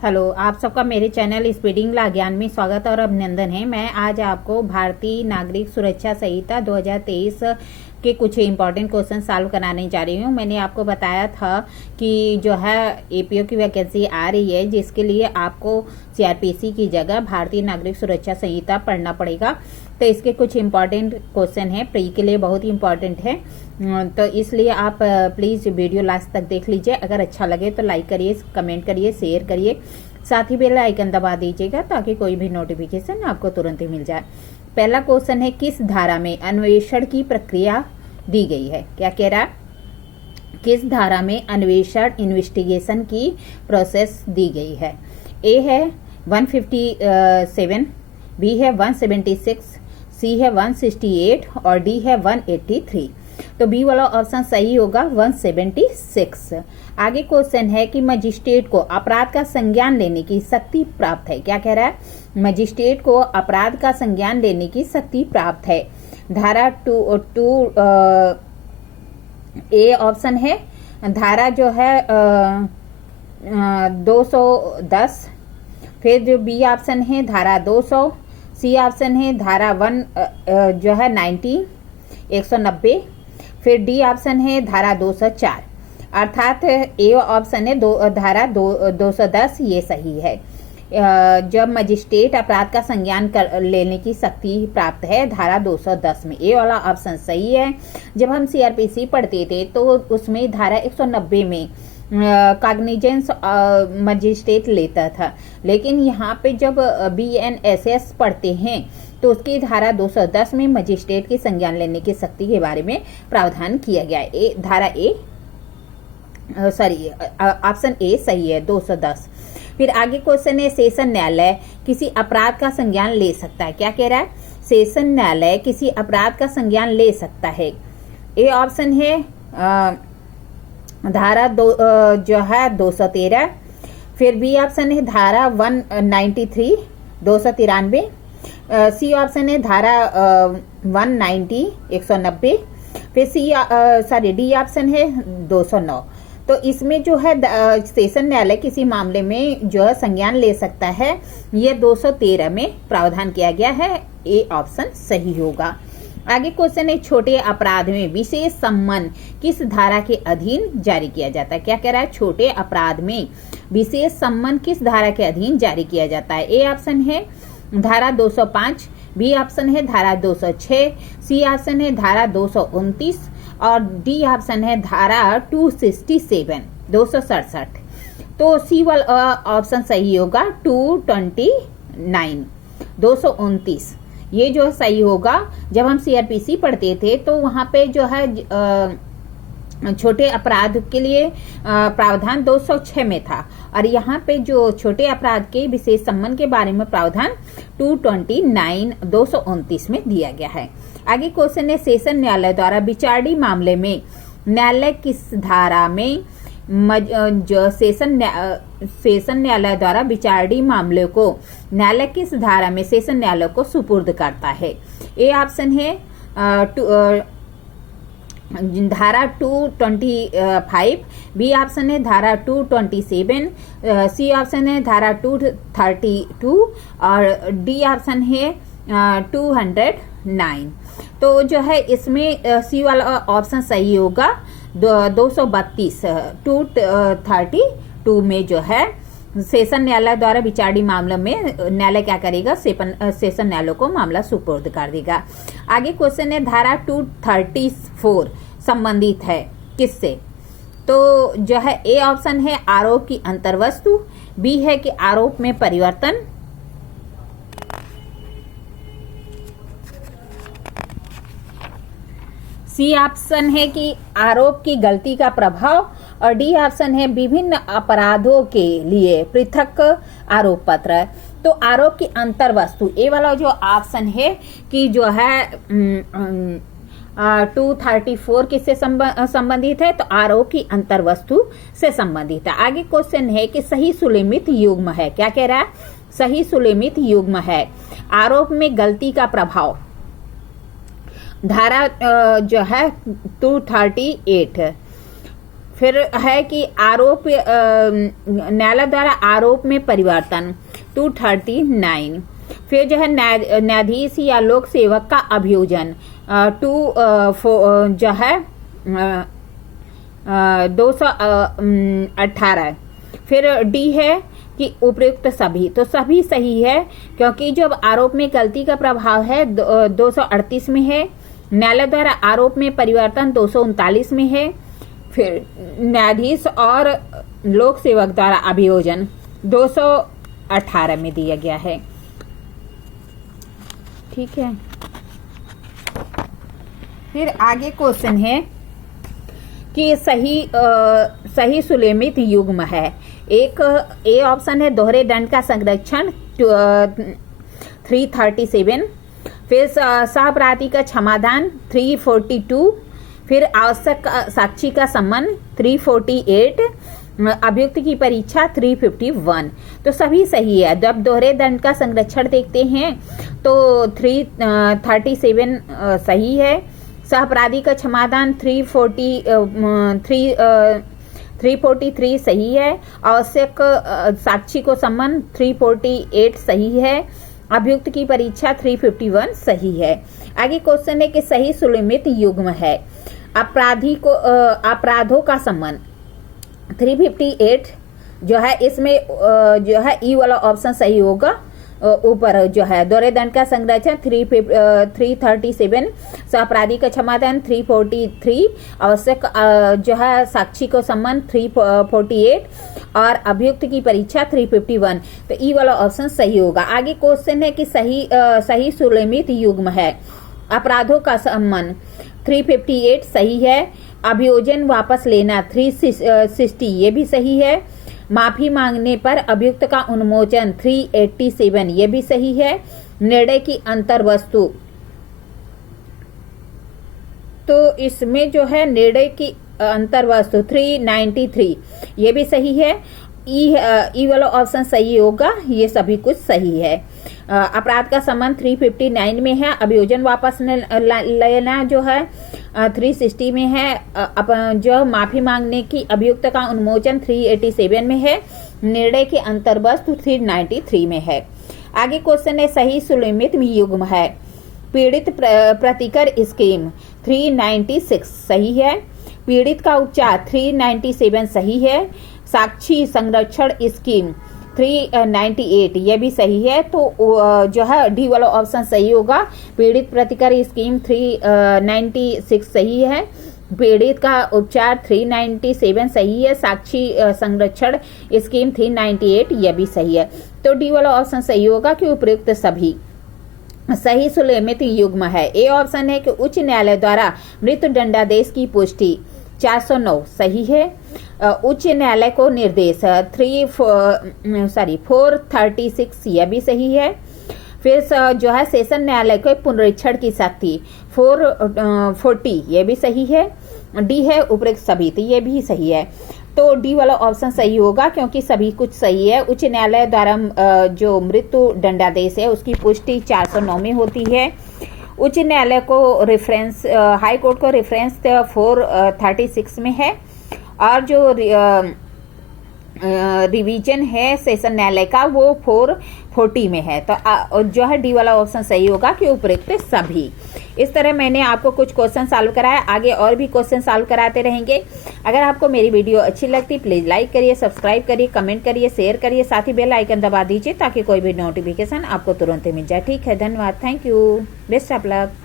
Hello, आप सबका मेरे चैनल स्पीडिंग ला ज्ञान में स्वागत और अभिनंदन है। मैं आज आपको भारतीय नागरिक सुरक्षा संहिता 2023 के कुछ इंपॉर्टेंट क्वेश्चन सॉल्व कराने जा रही हूँ। मैंने आपको बताया था कि जो है एपीओ की वैकेंसी आ रही है, जिसके लिए आपको सीआरपीसी की जगह भारतीय नागरिक सुरक्षा संहिता पढ़ना पड़ेगा। तो इसके कुछ इंपॉर्टेंट क्वेश्चन हैं, प्री के लिए बहुत ही इंपॉर्टेंट है। तो इसलिए आप प्लीज़ वीडियो लास्ट तक देख लीजिए। अगर अच्छा लगे तो लाइक करिए, कमेंट करिए, शेयर करिए, साथ ही बेल आइकन दबा दीजिएगा ताकि कोई भी नोटिफिकेशन आपको तुरंत ही मिल जाए। पहला क्वेश्चन है, किस धारा में अन्वेषण की प्रक्रिया दी गई है? क्या कह रहा है? किस धारा में अन्वेषण इन्वेस्टिगेशन की प्रोसेस दी गई है? ए है 157, बी है 176, सी है 168 और डी है 183। तो बी वाला ऑप्शन सही होगा, 176। आगे क्वेश्चन है कि मजिस्ट्रेट को अपराध का संज्ञान लेने की शक्ति प्राप्त है। क्या कह रहा है? मजिस्ट्रेट को अपराध का संज्ञान लेने की शक्ति प्राप्त है। धारा 2 ए ऑप्शन है। धारा जो है 210। फिर जो बी ऑप्शन है धारा 200। सी ऑप्शन है धारा 190। फिर डी ऑप्शन है धारा 204। अर्थात ए ऑप्शन है धारा 210 ये सही है। जब मजिस्ट्रेट अपराध का संज्ञान लेने की शक्ति प्राप्त है धारा 210 में, ए वाला ऑप्शन सही है। जब हम सीआरपीसी पढ़ते थे तो उसमें धारा 190 में कॉग्निजेंस मजिस्ट्रेट लेता था, लेकिन यहाँ पे जब बीएनएसएस पढ़ते हैं तो उसकी धारा 210 में मजिस्ट्रेट की संज्ञान लेने की शक्ति के बारे में प्रावधान किया गया है। धारा ऑप्शन ए सही है, 210। फिर आगे क्वेश्चन है, सेशन न्यायालय किसी अपराध का संज्ञान ले सकता है? क्या कह रहा है? सेशन न्यायालय किसी अपराध का संज्ञान ले सकता है। ए ऑप्शन है धारा जो है 213। फिर बी ऑप्शन है धारा 193, 293। सी ऑप्शन है धारा 190, 190। फिर डी ऑप्शन है 209। तो इसमें जो है सेशन न्यायालय किसी मामले में जो है संज्ञान ले सकता है, ये 213 में प्रावधान किया गया है। ए ऑप्शन सही होगा। आगे क्वेश्चन है, छोटे अपराध में विशेष सम्मन किस धारा के अधीन जारी किया जाता है? क्या कह रहा है? छोटे अपराध में विशेष सम्मन किस धारा के अधीन जारी किया जाता है? ए ऑप्शन है धारा 205, बी ऑप्शन है धारा 206, सी ऑप्शन है धारा 229 और डी ऑप्शन है धारा 267, 267। तो सी वाला ऑप्शन सही होगा, 229, 229 ये जो सही होगा। जब हम सीआरपीसी पढ़ते थे तो वहां पे जो है छोटे अपराध के लिए प्रावधान 206 में था, और यहाँ पे जो छोटे अपराध के विशेष सम्मन के बारे में प्रावधान 229, 229 में दिया गया है। आगे क्वेश्चन है, सेशन न्यायालय द्वारा विचारणीय मामले में न्यायालय किस धारा में जो सेशन न्यायालय द्वारा विचारणीय मामले को न्यायालय किस धारा में सेशन न्यायालय को सुपुर्द करता है? ए ऑप्शन है धारा 225, बी ऑप्शन है धारा 227, सी ऑप्शन है धारा 232 और डी ऑप्शन है 209। तो जो है इसमें सी वाला ऑप्शन सही होगा, 232, 232 में जो है सेशन न्यायालय द्वारा विचारणीय मामले में न्यायालय क्या करेगा? सेशन न्यायालय को मामला सुपुर्द कर देगा। आगे क्वेश्चन है, धारा 234 संबंधित है किससे? तो जो है ए ऑप्शन है आरोप की अंतर्वस्तु, बी है कि आरोप में परिवर्तन, सी ऑप्शन है कि आरोप की गलती का प्रभाव और डी ऑप्शन है विभिन्न अपराधों के लिए पृथक आरोप पत्र। तो आरोप की अंतर्वस्तु, ए वाला जो ऑप्शन है कि जो है 234 किससे संबंधित है? तो आरोप की अंतर्वस्तु से संबंधित है। आगे क्वेश्चन है कि सही सुलेमित युग्म है। क्या कह रहा है? सही सुलेमित युग्म है। आरोप में गलती का प्रभाव, धारा जो है 238। फिर है कि आरोप न्यायालय द्वारा आरोप में परिवर्तन 239। फिर जो है न्यायाधीश या लोक सेवक का अभियोजन 2 जो है 218। फिर डी है कि उपयुक्त सभी, तो सभी सही है क्योंकि जब आरोप में गलती का प्रभाव है 238 में है। न्यायालय द्वारा आरोप में परिवर्तन 239 में है। फिर न्यायाधीश और लोक सेवक द्वारा अभियोजन 218 में दिया गया है। ठीक है, फिर आगे क्वेश्चन है कि सही सुलेमित युग्म है। एक ए ऑप्शन है दोहरे दंड का संरक्षण 337। फिर सहअपराधी का क्षमादान 342। फिर आवश्यक साक्षी का सम्मान 348। अभियुक्त की परीक्षा 351। तो सभी सही है। जब दोहरे दंड का संरक्षण देखते हैं तो 337 सही है। सहअपराधी का क्षमादान 343 सही है। आवश्यक साक्षी को सम्मान 348 सही है। अभियुक्त की परीक्षा 351 सही है। आगे क्वेश्चन है कि सही सुलेमित युग्म है। अपराधों का सम्मान 358 जो है, इसमें जो है ई वाला ऑप्शन सही होगा। ऊपर जो है दोहरे दंड का संरक्षण 337, सहअपराधी का क्षमादान 343, आवश्यक जो है साक्षी को सम्मान 348 और अभियुक्त की परीक्षा 351। तो ई वाला ऑप्शन सही होगा। आगे क्वेश्चन है कि सही सुलेमित युग्म है। अपराधों का सम्मान 358 सही है। अभियोजन वापस लेना 360 ये भी सही है। माफी मांगने पर अभियुक्त का उन्मोचन 387 ये भी सही है। निर्णय की अंतर वस्तु, तो इसमें जो है निर्णय की अंतर वस्तु 393 ये भी सही है। ई वाला ऑप्शन सही होगा। ये सभी कुछ सही है। अपराध का सम्मान 359 में है। अभियोजन वापस लेना जो है 360 में है। जो माफी मांगने की अभियुक्त का उन्मोचन 387 में है। निर्णय के अंतर्वस्तु 393 में है। आगे क्वेश्चन है सही सुलेमित युग्म है। पीड़ित प्रतिकर स्कीम 396 सही है। पीड़ित का उपचार 397 सही है। साक्षी संरक्षण स्कीम 398 ये भी सही है। तो जो है डी वाला ऑप्शन सही होगा। पीड़ित प्रतिकर स्कीम 396 सही है। पीड़ित का उपचार 397 सही है। साक्षी संरक्षण स्कीम 398 ये भी सही है। तो डी वाला ऑप्शन सही होगा कि उपयुक्त सभी सही सुलेमित युग्म है। ए ऑप्शन है कि उच्च न्यायालय द्वारा मृत्यु दंडादेश की पुष्टि 409 सही है। उच्च न्यायालय को निर्देश 436 यह भी सही है। फिर जो है सेशन न्यायालय को पुनरीक्षण की शक्ति 440 ये भी सही है। डी है उपयुक्त सभी, तो ये भी सही है। तो डी वाला ऑप्शन सही होगा क्योंकि सभी कुछ सही है। उच्च न्यायालय द्वारा जो मृत्यु दंडादेश है उसकी पुष्टि 409 में होती है। उच्च न्यायालय को रेफरेंस हाई कोर्ट को रेफरेंस 436 में है। और जो रिवीजन है सेशन न्यायालय का वो 440 में है। तो जो है डी वाला ऑप्शन सही होगा कि उपयुक्त सभी। इस तरह मैंने आपको कुछ क्वेश्चन सॉल्व कराया। आगे और भी क्वेश्चन सॉल्व कराते रहेंगे। अगर आपको मेरी वीडियो अच्छी लगती प्लीज लाइक करिए, सब्सक्राइब करिए, कमेंट करिए, शेयर करिए, साथ ही बेल आइकन दबा दीजिए ताकि कोई भी नोटिफिकेशन आपको तुरंत मिल जाए। ठीक है, धन्यवाद, thank you, best of luck.